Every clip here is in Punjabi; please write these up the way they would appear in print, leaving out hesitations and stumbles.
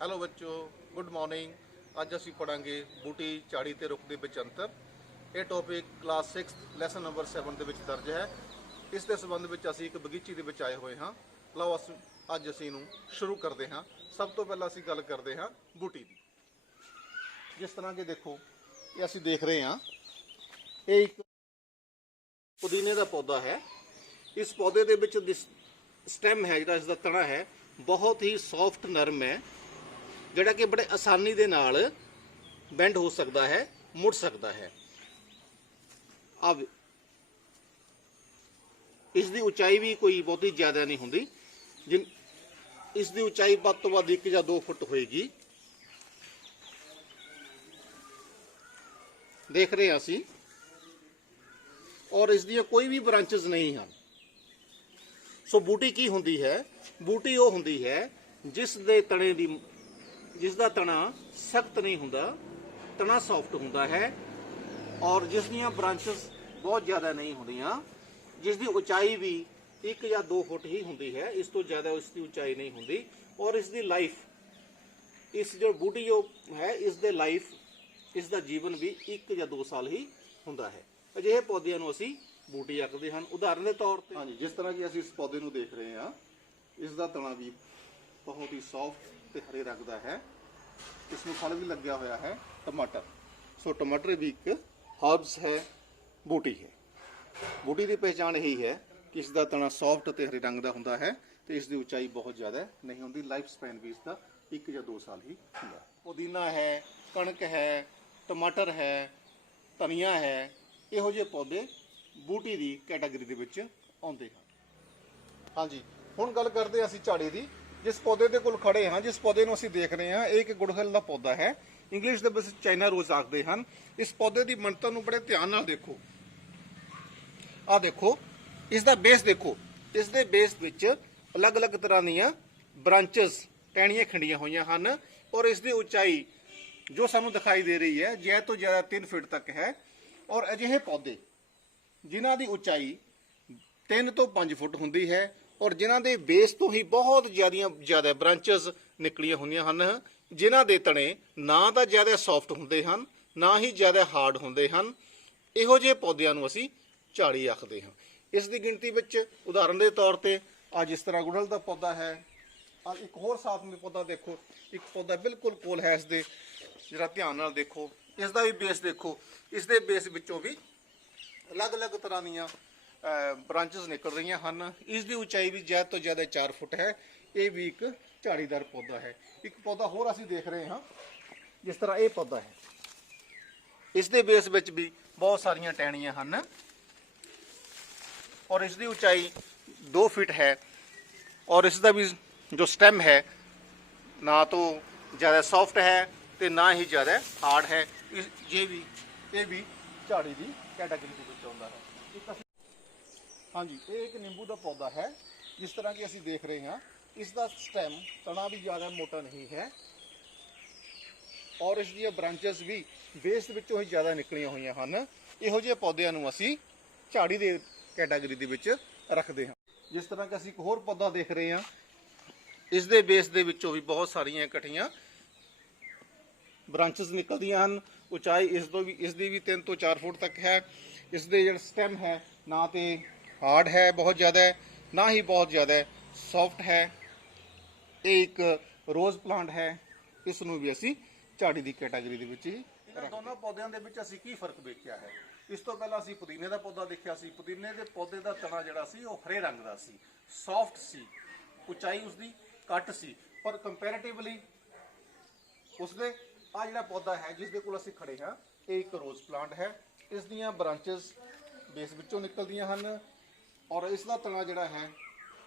ਹੈਲੋ ਬੱਚੋ, ਗੁੱਡ ਮਾਰਨਿੰਗ। ਅੱਜ ਅਸੀਂ ਪੜਾਂਗੇ ਬੂਟੀ ਝਾੜੀ ਤੇ ਰੁੱਖ ਦੇ ਵਿੱਚ ਅੰਤਰ। ਇਹ ਟੌਪਿਕ ਕਲਾਸ 6 ਲੈਸਨ ਨੰਬਰ 7 ਦੇ ਵਿੱਚ ਦਰਜ ਹੈ। ਇਸ ਦੇ ਸੰਬੰਧ ਵਿੱਚ ਅਸੀਂ ਇੱਕ ਬਗੀਚੀ ਦੇ ਵਿੱਚ ਆਏ ਹੋਏ ਹਾਂ। ਲਓ ਅੱਜ ਅਸੀਂ ਇਹਨੂੰ ਸ਼ੁਰੂ ਕਰਦੇ ਹਾਂ। ਸਭ ਤੋਂ ਪਹਿਲਾਂ ਅਸੀਂ ਗੱਲ ਕਰਦੇ ਹਾਂ ਬੂਟੀ ਦੀ। ਜਿਸ ਤਰ੍ਹਾਂ ਕਿ ਦੇਖੋ, ਇਹ ਅਸੀਂ ਦੇਖ ਰਹੇ ਹਾਂ, ਇਹ ਇੱਕ ਪੁਦੀਨੇ ਦਾ ਪੌਦਾ ਹੈ। ਇਸ ਪੌਦੇ ਦੇ ਵਿੱਚ ਸਟੈਮ ਹੈ, ਜਿਹੜਾ ਇਸ ਦਾ ਤਣਾ ਹੈ, ਬਹੁਤ ਹੀ ਸੌਫਟ ਨਰਮ ਹੈ, ਜਿਹੜਾ ਕਿ ਬੜੇ ਆਸਾਨੀ ਦੇ ਨਾਲ ਬੈਂਡ ਹੋ ਸਕਦਾ ਹੈ, ਮੁੜ ਸਕਦਾ ਹੈ। अब ਇਸ ਦੀ ਉਚਾਈ ਵੀ ਕੋਈ ਬਹੁਤੀ ਜ਼ਿਆਦਾ ਨਹੀਂ ਹੁੰਦੀ। ਇਸ ਦੀ ਉਚਾਈ ਵੱਧ ਤੋਂ ਵੱਧ 1 ਜਾਂ 2 ਫੁੱਟ ਹੋਏਗੀ। ਦੇਖ ਰਹੇ ਹਾਂ ਅਸੀਂ, ਔਰ ਇਸ ਦੀਆਂ ਕੋਈ ਵੀ ਬ੍ਰਾਂਚਸ ਨਹੀਂ ਹਨ। ਸੋ ਬੂਟੀ ਕੀ ਹੁੰਦੀ ਹੈ? ਬੂਟੀ ਉਹ ਹੁੰਦੀ ਹੈ ਜਿਸ ਦਾ ਤਣਾ ਸਖਤ ਨਹੀਂ ਹੁੰਦਾ, ਤਣਾ ਸੌਫਟ ਹੁੰਦਾ ਹੈ, ਔਰ ਜਿਸ ਦੀਆਂ ਬ੍ਰਾਂਚਸ ਬਹੁਤ ਜ਼ਿਆਦਾ ਨਹੀਂ ਹੁੰਦੀਆਂ, ਜਿਸ ਦੀ ਉਚਾਈ ਵੀ 1 ਜਾਂ 2 ਫੁੱਟ ਹੀ ਹੁੰਦੀ ਹੈ, ਇਸ ਤੋਂ ਜ਼ਿਆਦਾ ਇਸ ਦੀ ਉਚਾਈ ਨਹੀਂ ਹੁੰਦੀ। ਔਰ ਇਸ ਦੀ ਲਾਈਫ, ਇਸ ਜੋ ਬੂਟੀ ਜੋ ਹੈ, ਇਸ ਦਾ ਜੀਵਨ ਵੀ 1 ਜਾਂ 2 ਸਾਲ ਹੀ ਹੁੰਦਾ ਹੈ। ਅਜਿਹੇ ਪੌਦਿਆਂ ਨੂੰ ਅਸੀਂ ਬੂਟੀ ਆਖਦੇ ਹਨ। ਉਦਾਹਰਨ ਦੇ ਤੌਰ ਤੇ, ਹਾਂਜੀ, ਜਿਸ ਤਰ੍ਹਾਂ ਕਿ ਅਸੀਂ ਇਸ ਪੌਦੇ ਨੂੰ ਦੇਖ ਰਹੇ ਹਾਂ, ਇਸ ਦਾ ਤਣਾ ਵੀ ਬਹੁਤ ਹੀ ਸੌਫਟ ਤੇ ਹਰੇ ਰੰਗ ਦਾ ਹੈ। ਇਸ ਨੂੰ ਫਲ ਵੀ ਲੱਗਿਆ ਹੋਇਆ ਹੈ, ਟਮਾਟਰ। ਸੋ ਟਮਾਟਰ ਵੀ ਇੱਕ ਹਰਬਸ ਹੈ, ਬੂਟੀ ਹੈ। ਬੂਟੀ ਦੀ ਪਹਿਚਾਣ ਇਹੀ ਹੈ ਕਿ ਇਸ ਦਾ ਤਣਾ ਸੌਫਟ ਤੇ ਹਰੇ ਰੰਗ ਦਾ ਹੁੰਦਾ ਹੈ, ਤੇ ਇਸ ਦੀ ਉਚਾਈ ਬਹੁਤ ਜ਼ਿਆਦਾ ਨਹੀਂ ਹੁੰਦੀ। ਲਾਈਫ ਸਪੈਨ ਵੀ ਇਸ ਦਾ 1 ਜਾਂ 2 ਸਾਲ ਹੀ ਹੁੰਦਾ। ਪੁਦੀਨਾ ਹੈ, ਕਣਕ ਹੈ, ਟਮਾਟਰ ਹੈ, ਧਨੀਆ ਹੈ, ਇਹੋ ਜਿਹੇ ਪੌਦੇ ਬੂਟੀ ਦੀ ਕੈਟਾਗਰੀ ਦੇ ਵਿੱਚ ਆਉਂਦੇ ਹਨ। ਹਾਂਜੀ, ਹੁਣ ਗੱਲ ਕਰਦੇ ਹਾਂ ਅਸੀਂ ਝਾੜੀ ਦੀ। ਜਿਸ ਪੌਦੇ ਦੇ ਕੋਲ ਖੜੇ ਹਾਂ, ਜਿਸ ਪੌਦੇ ਨੂੰ ਅਸੀਂ ਦੇਖ ਰਹੇ ਹਾਂ, ਇਹ ਇੱਕ ਗੁੜਹਲ ਦਾ ਪੌਦਾ ਹੈ। ਇੰਗਲਿਸ਼ ਦੇ ਵਿੱਚ ਚਾਈਨਾ ਰੋਜ਼ ਆਖਦੇ ਹਨ। ਇਸ ਪੌਦੇ ਦੀ ਬਣਤਰ ਨੂੰ ਬੜੇ ਧਿਆਨ ਨਾਲ ਦੇਖੋ। ਆਹ ਦੇਖੋ, ਇਸ ਦਾ ਬੇਸ ਦੇਖੋ। ਇਸ ਦੇ ਬੇਸ ਵਿੱਚ ਅਲੱਗ-ਅਲੱਗ ਤਰ੍ਹਾਂ ਦੀਆਂ ਬ੍ਰਾਂਚਸ, ਟਹਿਣੀਆਂ ਖਿੰਡੀਆਂ ਹੋਈਆਂ ਹਨ, ਔਰ ਇਸ ਦੀ ਉਚਾਈ ਜੋ ਸਾਨੂੰ ਦਿਖਾਈ ਦੇ ਰਹੀ ਹੈ, ਜ਼ਿਆਦਾ ਤੋਂ ਜ਼ਿਆਦਾ 3 ਫੁੱਟ ਤੱਕ ਹੈ। ਔਰ ਅਜਿਹੇ ਪੌਦੇ ਜਿਨ੍ਹਾਂ ਦੀ ਉਚਾਈ 3 ਤੋਂ 5 ਫੁੱਟ ਹੁੰਦੀ ਹੈ, ਔਰ ਜਿਨ੍ਹਾਂ ਦੇ ਬੇਸ ਤੋਂ ਹੀ ਬਹੁਤ ਜ਼ਿਆਦਾ ਬ੍ਰਾਂਚਸ ਨਿਕਲੀਆਂ ਹੁੰਦੀਆਂ ਹਨ, ਜਿਨ੍ਹਾਂ ਦੇ ਤਣੇ ਨਾ ਤਾਂ ਜ਼ਿਆਦਾ ਸੌਫਟ ਹੁੰਦੇ ਹਨ, ਨਾ ਹੀ ਜ਼ਿਆਦਾ ਹਾਰਡ ਹੁੰਦੇ ਹਨ, ਇਹੋ ਜਿਹੇ ਪੌਦਿਆਂ ਨੂੰ ਅਸੀਂ ਝਾੜੀ ਆਖਦੇ ਹਾਂ। ਇਸ ਦੀ ਗਿਣਤੀ ਵਿੱਚ ਉਦਾਹਰਨ ਦੇ ਤੌਰ ਤੇ ਜਿਸ ਤਰ੍ਹਾਂ ਗੁੜਹਲ ਦਾ ਪੌਦਾ ਹੈ। ਇੱਕ ਹੋਰ ਸਾਥ ਵਿੱਚ ਪੌਦਾ ਦੇਖੋ, ਇੱਕ ਪੌਦਾ ਬਿਲਕੁਲ ਕੋਲ ਹੈ ਇਸ ਦੇ, ਜਿਹੜਾ ਧਿਆਨ ਨਾਲ ਦੇਖੋ। ਇਸ ਦਾ ਵੀ ਬੇਸ ਦੇਖੋ। ਇਸ ਦੇ ਬੇਸ ਵਿੱਚੋਂ ਵੀ ਅਲੱਗ-ਅਲੱਗ ਤਰ੍ਹਾਂ ਦੀਆਂ ਬ੍ਰਾਂਚਸ ਨਿਕਲ ਰਹੀਆਂ ਹਨ। ਇਸ ਦੀ ਉਚਾਈ ਵੀ ਜ਼ਿਆਦਾ ਤੋਂ ਜ਼ਿਆਦਾ 4 ਫੁੱਟ ਹੈ। ਇਹ ਵੀ ਇੱਕ ਝਾੜੀਦਾਰ ਪੌਦਾ ਹੈ। ਇੱਕ ਪੌਦਾ ਹੋਰ ਅਸੀਂ ਦੇਖ ਰਹੇ ਹਾਂ, ਜਿਸ ਤਰ੍ਹਾਂ ਇਹ ਪੌਦਾ ਹੈ। ਇਸ ਦੇ ਬੇਸ ਵਿੱਚ ਵੀ ਬਹੁਤ ਸਾਰੀਆਂ ਟਹਿਣੀਆਂ ਹਨ, ਔਰ ਇਸ ਦੀ ਉਚਾਈ 2 ਫੁੱਟ ਹੈ। ਔਰ ਇਸ ਦਾ ਵੀ ਜੋ ਸਟੈਮ ਹੈ, ਨਾ ਤੋਂ ਜ਼ਿਆਦਾ ਸੌਫਟ ਹੈ ਤੇ ਨਾ ਹੀ ਜ਼ਿਆਦਾ ਹਾਰਡ ਹੈ। ਇਹ ਵੀ ਝਾੜੀ ਦੀ ਕੈਟਾਗਰੀ ਦੇ ਵਿੱਚ ਆਉਂਦਾ ਹੈ। ਹਾਂਜੀ, ਇਹ ਇੱਕ ਨਿੰਬੂ ਦਾ ਪੌਦਾ ਹੈ। ਜਿਸ ਤਰ੍ਹਾਂ ਕਿ ਅਸੀਂ ਦੇਖ ਰਹੇ ਹਾਂ, ਇਸ ਦਾ ਸਟੈਮ ਤਣਾ ਵੀ ਜ਼ਿਆਦਾ ਮੋਟਾ ਨਹੀਂ ਹੈ, ਔਰ ਇਸ ਦੀਆਂ ਬ੍ਰਾਂਚਸ ਵੀ ਬੇਸ ਵਿੱਚੋਂ ਹੀ ਜ਼ਿਆਦਾ ਨਿਕਲੀਆਂ ਹੋਈਆਂ ਹਨ। ਇਹੋ ਜਿਹੇ ਪੌਦਿਆਂ ਨੂੰ ਅਸੀਂ ਝਾੜੀ ਦੇ ਕੈਟਾਗਰੀ ਦੇ ਵਿੱਚ ਰੱਖਦੇ ਹਾਂ। ਜਿਸ ਤਰ੍ਹਾਂ ਕਿ ਅਸੀਂ ਇੱਕ ਹੋਰ ਪੌਦਾ ਦੇਖ ਰਹੇ ਹਾਂ, ਇਸ ਦੇ ਬੇਸ ਦੇ ਵਿੱਚੋਂ ਵੀ ਬਹੁਤ ਸਾਰੀਆਂ ਇਕੱਠੀਆਂ ਬ੍ਰਾਂਚਸ ਨਿਕਲਦੀਆਂ ਹਨ। ਉਚਾਈ ਇਸ ਦੀ ਵੀ 3 ਤੋਂ 4 ਫੁੱਟ ਤੱਕ ਹੈ। ਇਸ ਦੇ ਜਿਹੜਾ ਸਟੈਮ ਹੈ, ਨਾ ਤੇ ਹਾਰਡ ਹੈ ਬਹੁਤ ਜ਼ਿਆਦਾ, ਨਾ ਹੀ ਬਹੁਤ ਜ਼ਿਆਦਾ ਸੌਫਟ ਹੈ। ਇਹ ਇੱਕ ਰੋਜ਼ ਪਲਾਂਟ ਹੈ। ਇਸ ਨੂੰ ਵੀ ਅਸੀਂ ਝਾੜੀ ਦੀ ਕੈਟਾਗਰੀ ਦੇ ਵਿੱਚ ਹੀ। ਇਹਨਾਂ ਦੋਨਾਂ ਪੌਦਿਆਂ ਦੇ ਵਿੱਚ ਅਸੀਂ ਕੀ ਫਰਕ ਵੇਖਿਆ ਹੈ? ਇਸ ਤੋਂ ਪਹਿਲਾਂ ਅਸੀਂ ਪੁਦੀਨੇ ਦਾ ਪੌਦਾ ਦੇਖਿਆ ਸੀ। ਪੁਦੀਨੇ ਦੇ ਪੌਦੇ ਦਾ ਤਣਾ ਜਿਹੜਾ ਸੀ, ਉਹ ਹਰੇ ਰੰਗ ਦਾ ਸੀ, ਸੌਫਟ ਸੀ, ਉਚਾਈ ਉਸਦੀ ਘੱਟ ਸੀ, ਪਰ ਕੰਪੈਰੀਟਿਵਲੀ ਉਸਦੇ ਜਿਹੜਾ ਪੌਦਾ ਹੈ ਜਿਸ ਦੇ ਕੋਲ ਅਸੀਂ ਖੜੇ ਹਾਂ, ਇਹ ਇੱਕ ਰੋਜ਼ ਪਲਾਂਟ ਹੈ। ਇਸ ਦੀਆਂ ਬ੍ਰਾਂਚਸ ਬੇਸ ਵਿੱਚੋਂ ਨਿਕਲਦੀਆਂ ਹਨ, ਔਰ ਇਸ ਦਾ ਤਣਾ ਜਿਹੜਾ ਹੈ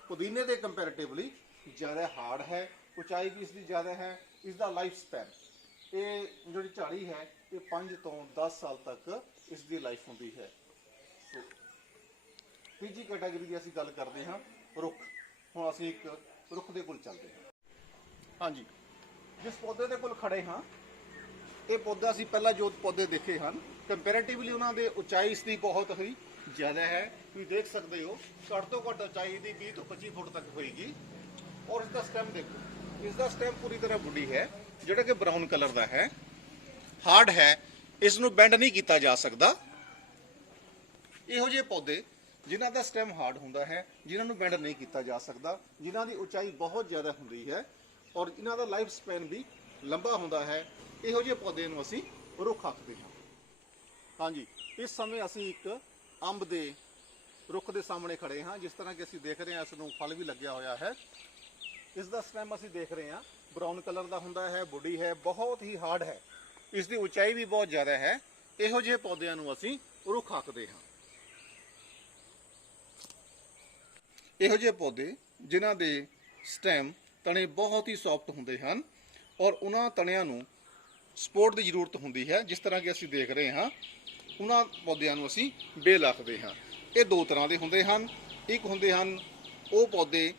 ਪੁਦੀਨੇ ਦੇ ਕੰਪੈਰੀਟਿਵਲੀ ਜ਼ਿਆਦਾ ਹਾਰਡ ਹੈ। ਉਚਾਈ ਵੀ ਇਸ ਦੀ ਜ਼ਿਆਦਾ ਹੈ। ਇਸ ਦਾ ਲਾਈਫ ਸਪੈਨ, ਇਹ ਜਿਹੜੀ ਝਾੜੀ ਹੈ, ਇਹ 5 ਤੋਂ 10 ਸਾਲ ਤੱਕ ਇਸ ਦੀ ਲਾਈਫ ਹੁੰਦੀ ਹੈ। ਸੋ ਤੀਜੀ ਕੈਟਾਗਰੀ ਦੀ ਅਸੀਂ ਗੱਲ ਕਰਦੇ ਹਾਂ, ਰੁੱਖ। ਹੁਣ ਅਸੀਂ ਇੱਕ ਰੁੱਖ ਦੇ ਕੋਲ ਚੱਲਦੇ ਹਾਂ। ਹਾਂਜੀ, ਜਿਸ ਪੌਦੇ ਦੇ ਕੋਲ ਖੜੇ ਹਾਂ, ਇਹ ਪੌਦਾ ਅਸੀਂ ਪਹਿਲਾਂ ਜੋ ਪੌਦੇ ਦੇਖੇ ਹਨ, ਕੰਪੈਰੀਟਿਵਲੀ ਉਹਨਾਂ ਦੇ ਉਚਾਈ ਇਸ ਦੀ ਬਹੁਤ ਹੀ ਜ਼ਿਆਦਾ ਹੈ। ਤੁਸੀਂ ਦੇਖ ਸਕਦੇ ਹੋ, ਘੱਟ ਤੋਂ ਘੱਟ ਉਚਾਈ ਦੀ 20 ਤੋਂ 25 ਫੁੱਟ ਤੱਕ ਹੋਏਗੀ। ਔਰ ਇਸ ਦਾ ਸਟੈਮ ਦੇਖੋ, ਇਸ ਦਾ ਸਟੈਮ ਪੂਰੀ ਤਰ੍ਹਾਂ ਬੁੱਢੀ ਹੈ, ਜਿਹੜਾ ਕਿ ਬਰਾਊਨ ਕਲਰ ਦਾ ਹੈ, ਹਾਰਡ ਹੈ, ਇਸ ਨੂੰ ਬੈਂਡ ਨਹੀਂ ਕੀਤਾ ਜਾ ਸਕਦਾ। ਇਹੋ ਜਿਹੇ ਪੌਦੇ ਜਿਨ੍ਹਾਂ ਦਾ ਸਟੈਮ ਹਾਰਡ ਹੁੰਦਾ ਹੈ, ਜਿਨ੍ਹਾਂ ਨੂੰ ਬੈਂਡ ਨਹੀਂ ਕੀਤਾ ਜਾ ਸਕਦਾ, ਜਿਨ੍ਹਾਂ ਦੀ ਉਚਾਈ ਬਹੁਤ ਜ਼ਿਆਦਾ ਹੁੰਦੀ ਹੈ ਔਰ ਇਹਨਾਂ ਦਾ ਲਾਈਫ ਸਪੈਨ ਵੀ ਲੰਬਾ ਹੁੰਦਾ ਹੈ, ਇਹੋ ਜਿਹੇ ਪੌਦੇ ਨੂੰ ਅਸੀਂ ਰੁੱਖ ਆਖਦੇ ਹਾਂ। ਹਾਂਜੀ, ਇਸ ਸਮੇਂ ਅਸੀਂ ਇੱਕ ਅੰਬ ਦੇ ਰੁੱਖ ਦੇ ਸਾਹਮਣੇ ਖੜੇ ਹਾਂ। ਜਿਸ ਤਰ੍ਹਾਂ ਕਿ ਅਸੀਂ ਦੇਖ ਰਹੇ ਹਾਂ, ਇਸ ਨੂੰ ਫਲ ਵੀ ਲੱਗਿਆ ਹੋਇਆ ਹੈ। ਇਸ ਦਾ ਸਟੈਮ ਅਸੀਂ ਦੇਖ ਰਹੇ ਹਾਂ ਬਰਾਊਨ ਕਲਰ ਦਾ ਹੁੰਦਾ ਹੈ, ਬੁੱਢੀ ਹੈ, ਬਹੁਤ ਹੀ ਹਾਰਡ ਹੈ, ਇਸ ਦੀ ਉਚਾਈ ਵੀ ਬਹੁਤ ਜ਼ਿਆਦਾ ਹੈ। ਇਹੋ ਜਿਹੇ ਪੌਦਿਆਂ ਨੂੰ ਅਸੀਂ ਰੁੱਖ ਆਖਦੇ ਹਾਂ। ਇਹੋ ਜਿਹੇ ਪੌਦੇ ਜਿਨ੍ਹਾਂ ਦੇ ਸਟੈਮ ਤਣੇ ਬਹੁਤ ਹੀ ਸੌਫਟ ਹੁੰਦੇ ਹਨ ਔਰ ਉਹਨਾਂ ਤਣਿਆਂ ਨੂੰ ਸਪੋਰਟ ਦੀ ਜ਼ਰੂਰਤ ਹੁੰਦੀ ਹੈ। ਜਿਸ ਤਰ੍ਹਾਂ ਕਿ ਅਸੀਂ ਦੇਖ ਰਹੇ ਹਾਂ, ਉਹਨਾਂ ਪੌਦਿਆਂ ਨੂੰ ਅਸੀਂ ਬੇਲ ਆਖਦੇ ਹਾਂ। ਇਹ ਦੋ ਤਰ੍ਹਾਂ ਦੇ ਹੁੰਦੇ ਹਨ। ਇੱਕ ਹੁੰਦੇ ਹਨ ਉਹ ਪੌਦੇ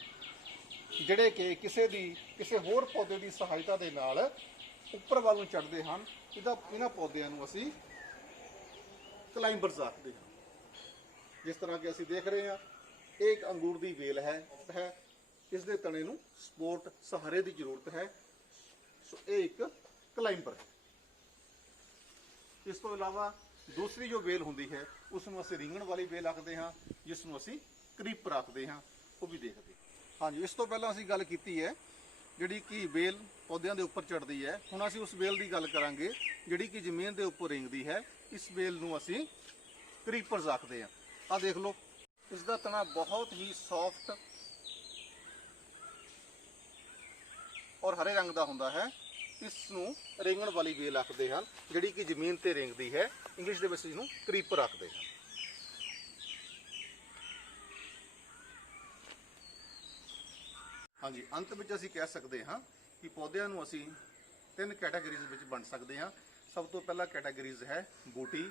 ਜਿਹੜੇ ਕਿ ਕਿਸੇ ਹੋਰ ਪੌਦੇ ਦੀ ਸਹਾਇਤਾ ਦੇ ਨਾਲ ਉੱਪਰ ਵੱਲ ਨੂੰ ਚੜ੍ਹਦੇ ਹਨ। ਇਹਨਾਂ ਪੌਦਿਆਂ ਨੂੰ ਅਸੀਂ ਕਲਾਈਂਬਰਸ ਆਖਦੇ ਹਾਂ। ਜਿਸ ਤਰ੍ਹਾਂ ਕਿ ਅਸੀਂ ਦੇਖ ਰਹੇ ਹਾਂ, ਇਹ ਇੱਕ ਅੰਗੂਰ ਦੀ ਵੇਲ ਹੈ, ਇਸ ਦੇ ਤਣੇ ਨੂੰ ਸਪੋਰਟ ਸਹਾਰੇ ਦੀ ਜ਼ਰੂਰਤ ਹੈ। ਸੋ ਇਹ ਇੱਕ ਕਲਾਈਂਬਰ ਹੈ। ਇਸ ਤੋਂ ਇਲਾਵਾ ਦੂਸਰੀ ਜੋ ਵੇਲ ਹੁੰਦੀ ਹੈ, ਉਸ ਨੂੰ ਅਸੀਂ ਰਿੰਗਣ ਵਾਲੀ ਵੇਲ ਆਖਦੇ ਹਾਂ, ਜਿਸ ਨੂੰ ਅਸੀਂ ਕਰੀਪਰ ਆਖਦੇ ਹਾਂ। ਉਹ ਵੀ ਦੇਖਦੇ ਹਾਂ। ਹਾਂਜੀ, ਇਸ ਤੋਂ ਪਹਿਲਾਂ ਅਸੀਂ ਗੱਲ ਕੀਤੀ ਹੈ ਜਿਹੜੀ ਕਿ ਵੇਲ ਪੌਦਿਆਂ ਦੇ ਉੱਪਰ ਚੜ੍ਹਦੀ ਹੈ। ਹੁਣ ਅਸੀਂ ਉਸ ਵੇਲ ਦੀ ਗੱਲ ਕਰਾਂਗੇ ਜਿਹੜੀ ਕਿ ਜ਼ਮੀਨ ਦੇ ਉੱਪਰ ਰਿੰਗਦੀ ਹੈ। ਇਸ ਵੇਲ ਨੂੰ ਅਸੀਂ ਕਰੀਪਰਸ ਆਖਦੇ ਹਾਂ। ਆਹ ਦੇਖ ਲਓ, ਇਸ ਦਾ ਤਣਾ ਬਹੁਤ ਹੀ ਸੌਫਟ ਔਰ ਹਰੇ ਰੰਗ ਦਾ ਹੁੰਦਾ ਹੈ। ਇਸ ਨੂੰ ਰੇਂਗਣ ਵਾਲੀ ਵੇਲ ਆਖਦੇ ਹਨ, ਜਿਹੜੀ ਕਿ ਜ਼ਮੀਨ ਤੇ ਰੇਂਗਦੀ ਹੈ। ਇੰਗਲਿਸ਼ ਦੇ ਵਿੱਚ ਇਹਨੂੰ ਕਰੀਪਰ ਆਖਦੇ ਹਨ। ਹਾਂਜੀ, ਅੰਤ ਵਿੱਚ ਅਸੀਂ ਕਹਿ ਸਕਦੇ ਹਾਂ ਕਿ ਪੌਦਿਆਂ ਨੂੰ ਅਸੀਂ 3 ਕੈਟਾਗਰੀਜ਼ ਵਿੱਚ ਵੰਡ ਸਕਦੇ ਹਾਂ। ਸਭ ਤੋਂ ਪਹਿਲਾ ਕੈਟਾਗਰੀਜ਼ ਹੈ ਬੂਟੀ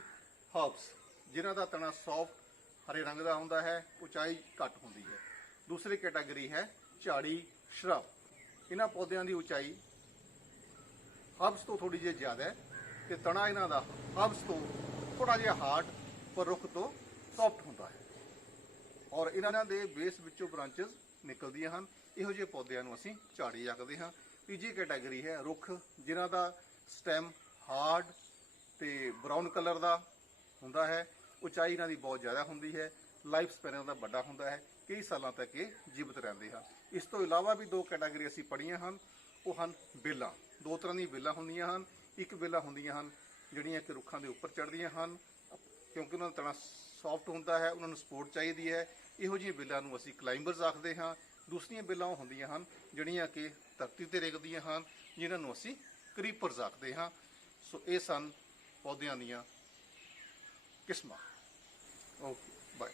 ਹਰਬਸ, ਜਿਨ੍ਹਾਂ ਦਾ ਤਣਾ ਸੌਫਟ ਹਰੇ ਰੰਗ ਦਾ ਹੁੰਦਾ ਹੈ, ਉਚਾਈ ਘੱਟ ਹੁੰਦੀ ਹੈ। ਦੂਸਰੀ ਕੈਟਾਗਰੀ ਹੈ ਝਾੜੀ ਸ਼ਰਬ। ਇਹਨਾਂ ਪੌਦਿਆਂ ਦੀ ਉਚਾਈ ਹਰਬਸ ਤੋਂ ਥੋੜੀ ਜਿਹੀ ਜ਼ਿਆਦਾ ਹੈ ਤੇ ਤਣਾ ਇਹਨਾਂ ਦਾ ਹਰਬਸ ਤੋਂ ਥੋੜਾ ਜਿਹਾ ਹਾਰਡ ਪਰ ਰੁੱਖ ਤੋਂ ਸੌਫਟ ਹੁੰਦਾ ਹੈ ਔਰ ਇਹਨਾਂ ਦੇ ਬੇਸ ਵਿੱਚੋਂ ਬ੍ਰਾਂਚਸ ਨਿਕਲਦੀਆਂ ਹਨ। ਇਹੋ ਜਿਹੇ ਪੌਦਿਆਂ ਨੂੰ ਅਸੀਂ ਝਾੜੀ ਆਖਦੇ ਹਾਂ। ਤੀਜੀ ਕੈਟਾਗਰੀ ਹੈ ਰੁੱਖ, ਜਿਨ੍ਹਾਂ ਦਾ ਸਟੈਮ ਹਾਰਡ ਤੇ ਬਰਾਊਨ ਕਲਰ ਦਾ ਹੁੰਦਾ ਹੈ। ਉਚਾਈ ਇਹਨਾਂ ਦੀ ਬਹੁਤ ਜ਼ਿਆਦਾ ਹੁੰਦੀ ਹੈ, ਲਾਈਫ ਸਪੈਨ ਇਹਨਾਂ ਦਾ ਵੱਡਾ ਹੁੰਦਾ ਹੈ, ਕਈ ਸਾਲਾਂ ਤੱਕ ਇਹ ਜੀਵਤ ਰਹਿੰਦੇ ਹਨ। ਇਸ ਤੋਂ ਇਲਾਵਾ ਵੀ 2 ਕੈਟਾਗਰੀ ਅਸੀਂ ਪੜ੍ਹੀਆਂ ਹਨ, ਉਹ ਹਨ ਬੇਲਾਂ। 2 ਤਰ੍ਹਾਂ ਦੀਆਂ ਬੇਲਾਂ ਹੁੰਦੀਆਂ ਹਨ। ਇੱਕ ਬੇਲਾਂ ਹੁੰਦੀਆਂ ਹਨ ਜਿਹੜੀਆਂ ਕਿ ਰੁੱਖਾਂ ਦੇ ਉੱਪਰ ਚੜ੍ਹਦੀਆਂ ਹਨ, ਕਿਉਂਕਿ ਉਹਨਾਂ ਦਾ ਤਣਾ ਸੌਫਟ ਹੁੰਦਾ ਹੈ, ਉਹਨਾਂ ਨੂੰ ਸਪੋਰਟ ਚਾਹੀਦੀ ਹੈ। ਇਹੋ ਜਿਹੀਆਂ ਬੇਲਾਂ ਨੂੰ ਅਸੀਂ ਕਲਾਈਂਬਰਸ ਆਖਦੇ ਹਾਂ। ਦੂਸਰੀਆਂ ਬੇਲਾਂ ਉਹ ਹੁੰਦੀਆਂ ਹਨ ਜਿਹੜੀਆਂ ਕਿ ਧਰਤੀ ਤੇ ਰਿਗਦੀਆਂ ਹਨ, ਜਿਨ੍ਹਾਂ ਨੂੰ ਅਸੀਂ ਕਰੀਪਰਸ ਆਖਦੇ ਹਾਂ। ਸੋ ਇਹ ਸਨ ਪੌਦਿਆਂ ਦੀਆਂ ਕਿਸਮਾਂ। Okay, bye.